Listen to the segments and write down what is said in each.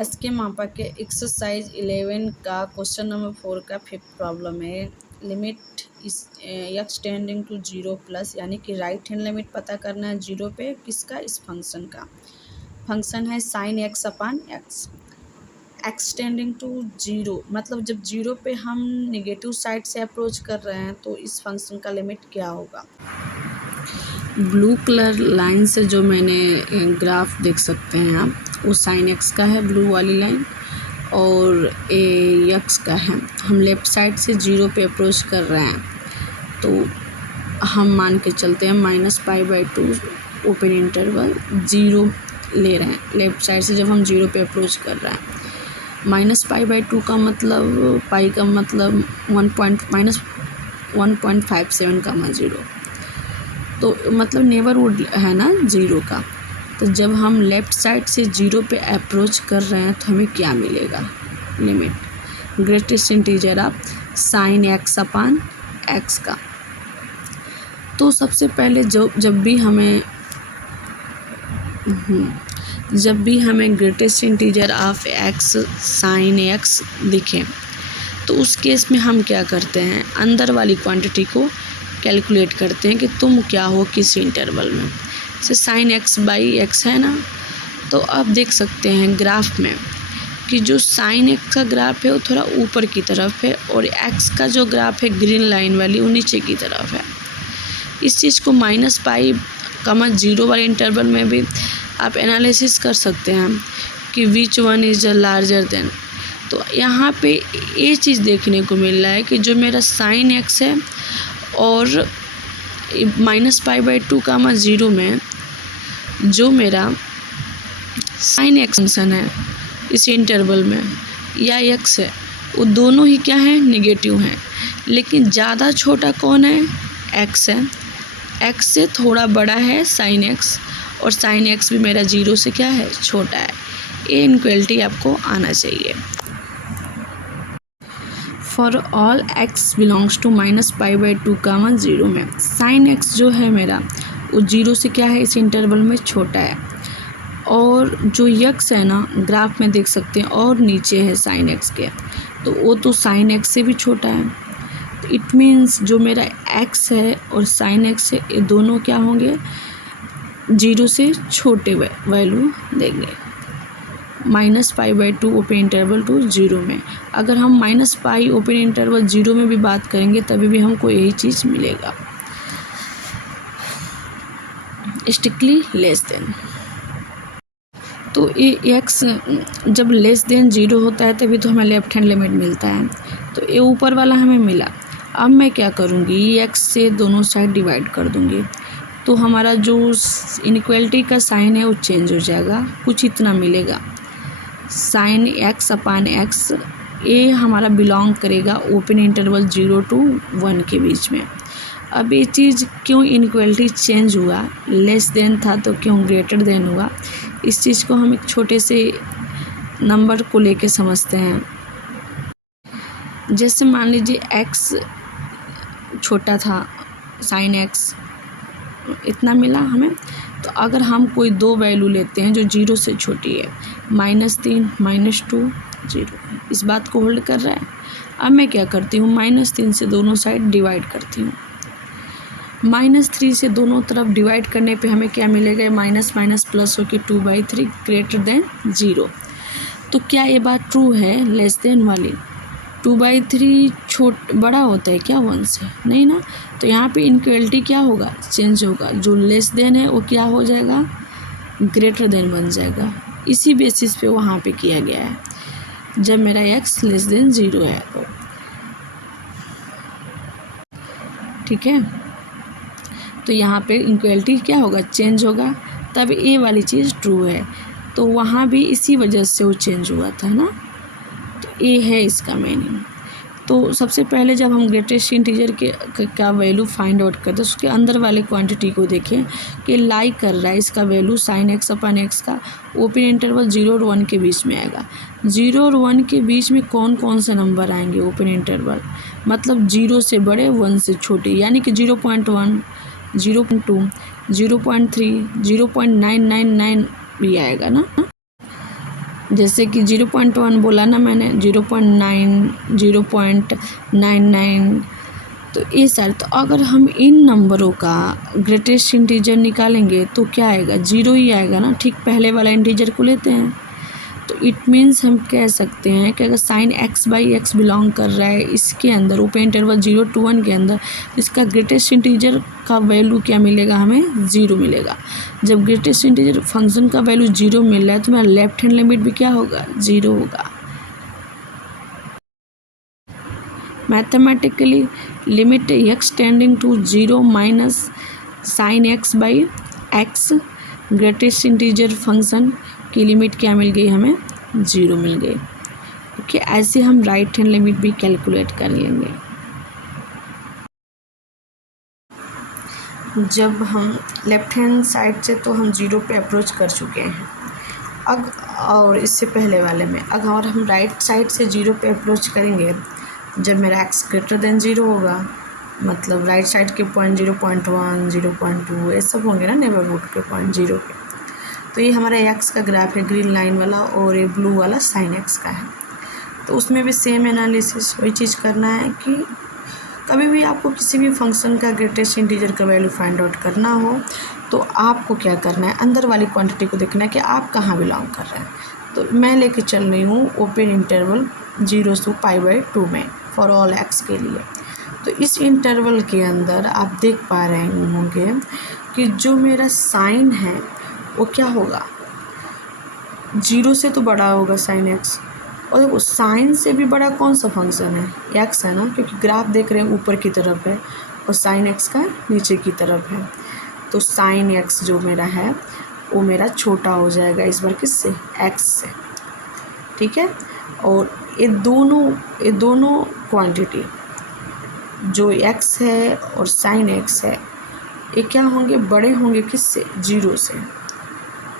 S के मापा के एक्सरसाइज 11 का क्वेश्चन नंबर 4 का 5th प्रॉब्लम है। Limit x tending to 0 plus, यानी कि राइट हैंड लिमिट पता करना है 0 पे किसका, इस फंक्शन का। फंक्शन है sine x upon x. X tending to 0 मतलब जब 0 पे हम निगेटिव साइड से अप्रोच कर रहे हैं तो इस फंक्शन का लिमिट क्या होगा। ब्लू कलर लाइन से जो मैंने ग्राफ देख सकते हैं आप, वो साइन एक्स का है ब्लू वाली लाइन, और ए एक्स का है। हम लेफ़्ट साइड से 0 पे अप्रोच कर रहे हैं तो हम मान के चलते हैं -π/2 ओपन इंटरवल 0 ले रहे हैं। लेफ़्ट साइड से जब हम 0 पे अप्रोच कर रहे हैं, -π/2 का मतलब, पाई का मतलब -1.57, तो मतलब नेबरहुड है ना 0 का। तो जब हम लेफ़्ट साइड से 0 पे अप्रोच कर रहे हैं तो हमें क्या मिलेगा, limit greatest integer of sign x upon x का। तो सबसे पहले जब भी हमें greatest integer of x sine x दिखे तो उस केस में हम क्या करते हैं, अंदर वाली क्वांटिटी को कैलकुलेट करते हैं कि तुम क्या हो किस इंटरवल में। जैसे साइन एक्स बाई एक्स है ना, तो आप देख सकते हैं ग्राफ में कि जो साइन एक्स का ग्राफ है वो थोड़ा ऊपर की तरफ है, और एक्स का जो ग्राफ है ग्रीन लाइन वाली वो नीचे की तरफ है। इस चीज़ को -π, 0 वाले इंटरवल में भी आप एनालिसिस कर सकते हैं कि which one is the larger than. तो यहाँ पे ये चीज़ देखने को मिल रहा है कि जो मेरा साइन एक्स है और -π/2, 0 में जो मेरा साइन एक्स फंक्शन है इस इंटरवल में या एक्स है, वो दोनों ही क्या है, निगेटिव हैं। लेकिन ज़्यादा छोटा कौन है, एक्स है। एक्स से थोड़ा बड़ा है साइन एक्स, और साइन एक्स भी मेरा 0 से क्या है, छोटा है। ये इनक्वलिटी आपको आना चाहिए। For all x belongs to -π/2, 0 में साइन एक्स जो है मेरा वो 0 से क्या है, इस इंटरवल में छोटा है। और जो यक्स है ना, ग्राफ में देख सकते हैं और नीचे है साइन एक्स के, तो वो तो साइन एक्स से भी छोटा है। तो इट मीन्स जो मेरा एक्स है और साइन एक्स है, ये दोनों क्या होंगे, 0 से छोटे वैल्यू देंगे। -π/2 ओपन इंटरवल टू 0 में, अगर हम -π ओपन इंटरवल 0 में भी बात करेंगे तभी भी हमको यही चीज़ मिलेगा, स्ट्रिक्टली लेस देन। तो ये एक्स जब लेस देन 0 होता है तभी तो हमें लेफ्ट हैंड लिमिट मिलता है। तो ये ऊपर वाला हमें मिला। अब मैं क्या करूँगी, ये एक्स से दोनों साइड डिवाइड कर दूँगी, तो हमारा जो इनइक्वालिटी का साइन है वो चेंज हो जाएगा, कुछ इतना मिलेगा। साइन एक्स अपान एक्स, ये हमारा बिलोंग करेगा ओपन इंटरवल 0 to 1 के बीच में। अब ये चीज़ क्यों इनइक्वालिटी चेंज हुआ, लेस देन था तो क्यों ग्रेटर देन हुआ, इस चीज़ को हम एक छोटे से नंबर को लेके समझते हैं। जैसे मान लीजिए एक्स छोटा था, साइन एक्स इतना मिला हमें, तो अगर हम कोई दो वैल्यू लेते हैं जो 0 से छोटी है, -3, -2, 0, इस बात को होल्ड कर रहा है। अब मैं क्या करती हूँ, -3 से दोनों साइड डिवाइड करती हूँ। -3 से दोनों तरफ डिवाइड करने पे हमें क्या मिलेगा, माइनस माइनस प्लस हो के 2/3 ग्रेटर देन 0। तो क्या ये बात ट्रू है, लेस देन वाली 2/3 बड़ा होता है क्या 1 से, नहीं ना। तो यहाँ पे इनइक्वालिटी क्या होगा, चेंज होगा। जो लेस देन है वो क्या हो जाएगा, ग्रेटर देन बन जाएगा। इसी बेसिस पे वहाँ पे किया गया है, जब मेरा x लेस देन 0 है तो, ठीक है। तो यहाँ पे इनइक्वालिटी क्या होगा, चेंज होगा, तब ये वाली चीज़ ट्रू है। तो वहाँ भी इसी वजह से वो चेंज हुआ था ना। तो ये है इसका मीनिंग। तो सबसे पहले जब हम ग्रेटेस्ट इंटीजर का वैल्यू फाइंड आउट करते हैं, उसके अंदर वाले क्वांटिटी को देखें कि लाई कर रहा है, इसका value sign x upon x का ओपन इंटरवल 0 और 1 के बीच में आएगा। 0 और 1 के बीच में कौन कौन से नंबर आएंगे ओपन इंटरवल, मतलब 0 से बड़े 1 से छोटे, यानी कि 0.1, 0.2, 0.3, 0.999 भी आएगा ना। जैसे कि 0.1 बोला ना मैंने, 0.9, 0.99, तो ये सारे। तो अगर हम इन नंबरों का ग्रेटेस्ट इंटीजर निकालेंगे तो क्या आएगा, 0 ही आएगा ना। ठीक पहले वाला इंटीजर को लेते हैं, तो इट मीन्स हम कह सकते हैं कि अगर sine x by x belong कर रहा है इसके अंदर, ओपन इंटरवल 0 to 1 के अंदर, इसका ग्रेटेस्ट इंटीजर का वैल्यू क्या मिलेगा, हमें 0 मिलेगा। जब ग्रेटेस्ट इंटीजर फंक्शन का वैल्यू 0 मिल रहा है तो मेरा लेफ्ट हैंड लिमिट भी क्या होगा, 0 होगा। Mathematically limit x tending to 0 minus sine x by x, greatest integer function की लिमिट क्या मिल गई, हमें 0 मिल गई। ओके, ऐसे हम राइट हैंड लिमिट भी कैलकुलेट कर लेंगे। जब हम लेफ्ट हैंड साइड से तो हम 0 पे अप्रोच कर चुके हैं अब, और इससे पहले वाले में अगर हम राइट साइड से 0 पे अप्रोच करेंगे, जब मेरा x ग्रेटर देन 0 होगा, मतलब राइट साइड के पॉइंट 0.1, 0.2 ये सब होंगे ना नेबरहुड के पॉइंट 0 पे। तो ये हमारा x का ग्राफ है, ग्रीन लाइन वाला, और ये ब्लू वाला साइन x का है। तो उसमें भी सेम एनालिसिस वही चीज़ करना है कि कभी भी आपको किसी भी फंक्शन का ग्रेटेस्ट इंटीजर का वैल्यू फाइंड आउट करना हो तो आपको क्या करना है, अंदर वाली क्वांटिटी को देखना है कि आप कहाँ बिलोंग कर रहे हैं। तो मैं लेके चल रही हूँ ओपन इंटरवल 0 to π/2 में फॉर ऑल x के लिए। तो इस इंटरवल के अंदर आप देख पा रहे होंगे कि जो मेरा साइन है वो क्या होगा, 0 से तो बड़ा होगा साइन x। और देखो साइन से भी बड़ा कौन सा फंक्शन है, x है ना, क्योंकि ग्राफ देख रहे हैं ऊपर की तरफ है और साइन x का नीचे की तरफ है। तो साइन x जो मेरा है वो मेरा छोटा हो जाएगा इस बार किससे, x से। ठीक है, और ये दोनों क्वांटिटी जो x है और साइन x है ये क्या होंगे, बड़े होंगे किससे, 0 से,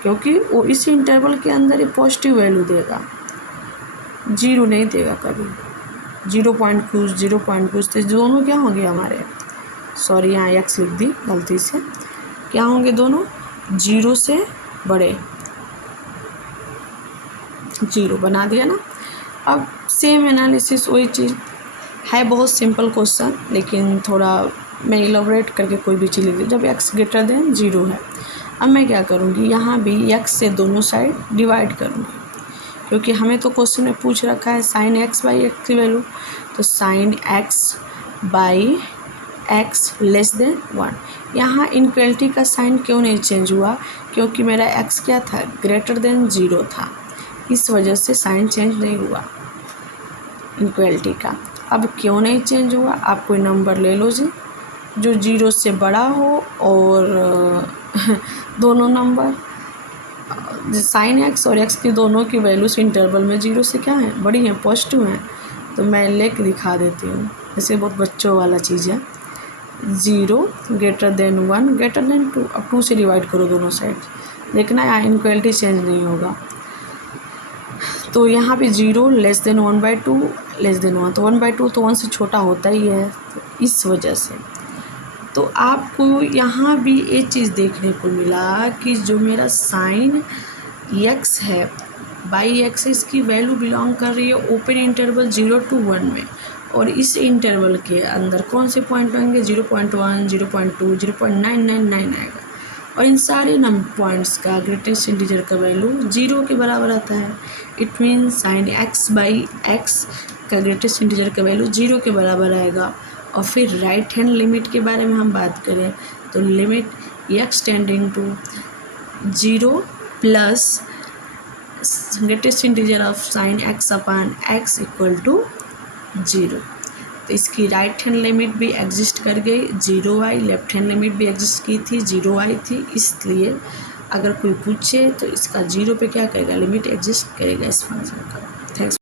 क्योंकि वो इस इंटरवल के अंदर ये पॉजिटिव वैल्यू देगा, 0 नहीं देगा कभी। 0 पॉइंट कुछ, 0 पॉइंट कुछ, तो दोनों क्या होंगे हमारे, सॉरी यहाँ x लिख दी गलती से, क्या होंगे दोनों 0 से बड़े, 0 बना दिया ना। अब सेम एनालिसिस वही चीज़ है, बहुत सिंपल क्वेश्चन, लेकिन थोड़ा मैं इलेबोरेट करके कोई भी चीज़ लिख दी। जब x ग्रेटर देन 0 है, अब मैं क्या करूँगी, यहाँ भी x से दोनों साइड डिवाइड करूँगी, क्योंकि हमें तो क्वेश्चन में पूछ रखा है साइन x बाई एक्स की वैल्यू। तो sine x by x less than 1। यहाँ इनक्वलिटी का साइन क्यों नहीं चेंज हुआ, क्योंकि मेरा x क्या था, ग्रेटर देन 0 था, इस वजह से साइन चेंज नहीं हुआ इनक्वलिटी का। अब क्यों नहीं चेंज हुआ, आप कोई नंबर ले लो जी जो 0 से बड़ा हो, और दोनों नंबर साइन x और x की दोनों की वैल्यूज इंटरवल में 0 से क्या है, बड़ी हैं, पॉजिटिव हैं। तो मैं लेके दिखा देती हूँ, जैसे बहुत बच्चों वाला चीज़ है, 0 ग्रेटर देन 1 ग्रेटर देन 2, अब 2 से डिवाइड करो दोनों साइड, देखना यहाँ इनक्वलिटी चेंज नहीं होगा। तो यहाँ पे 0 लेस देन 1/2 लेस देन 1, तो 1/2 तो 1 से छोटा होता ही है, तो इस वजह से। तो आपको यहाँ भी एक चीज़ देखने को मिला कि जो मेरा साइन x है बाई एक्स, इसकी वैल्यू बिलोंग कर रही है ओपन इंटरवल 0 to 1 में, और इस इंटरवल के अंदर कौन से पॉइंट होंगे, 0.1, 0.2, 0.999 आएगा, और इन सारे पॉइंट्स का ग्रेटेस्ट इंटीजर का वैल्यू 0 के बराबर आता है। It mean sine x by x का ग्रेटेस्ट इंटीजर का वैल्यू 0 के बराबर आएगा। और फिर राइट हैंड लिमिट के बारे में हम बात करें तो limit x tending to 0 plus greatest integer of sine x upon x equal to 0। तो इसकी राइट हैंड लिमिट भी एग्जिस्ट कर गई 0i, लेफ्ट हैंड लिमिट भी एग्जिस्ट की थी 0i थी, इसलिए अगर कोई पूछे तो इसका 0 पे क्या करेगा, लिमिट एग्जिस्ट करेगा इस फंक्शन का।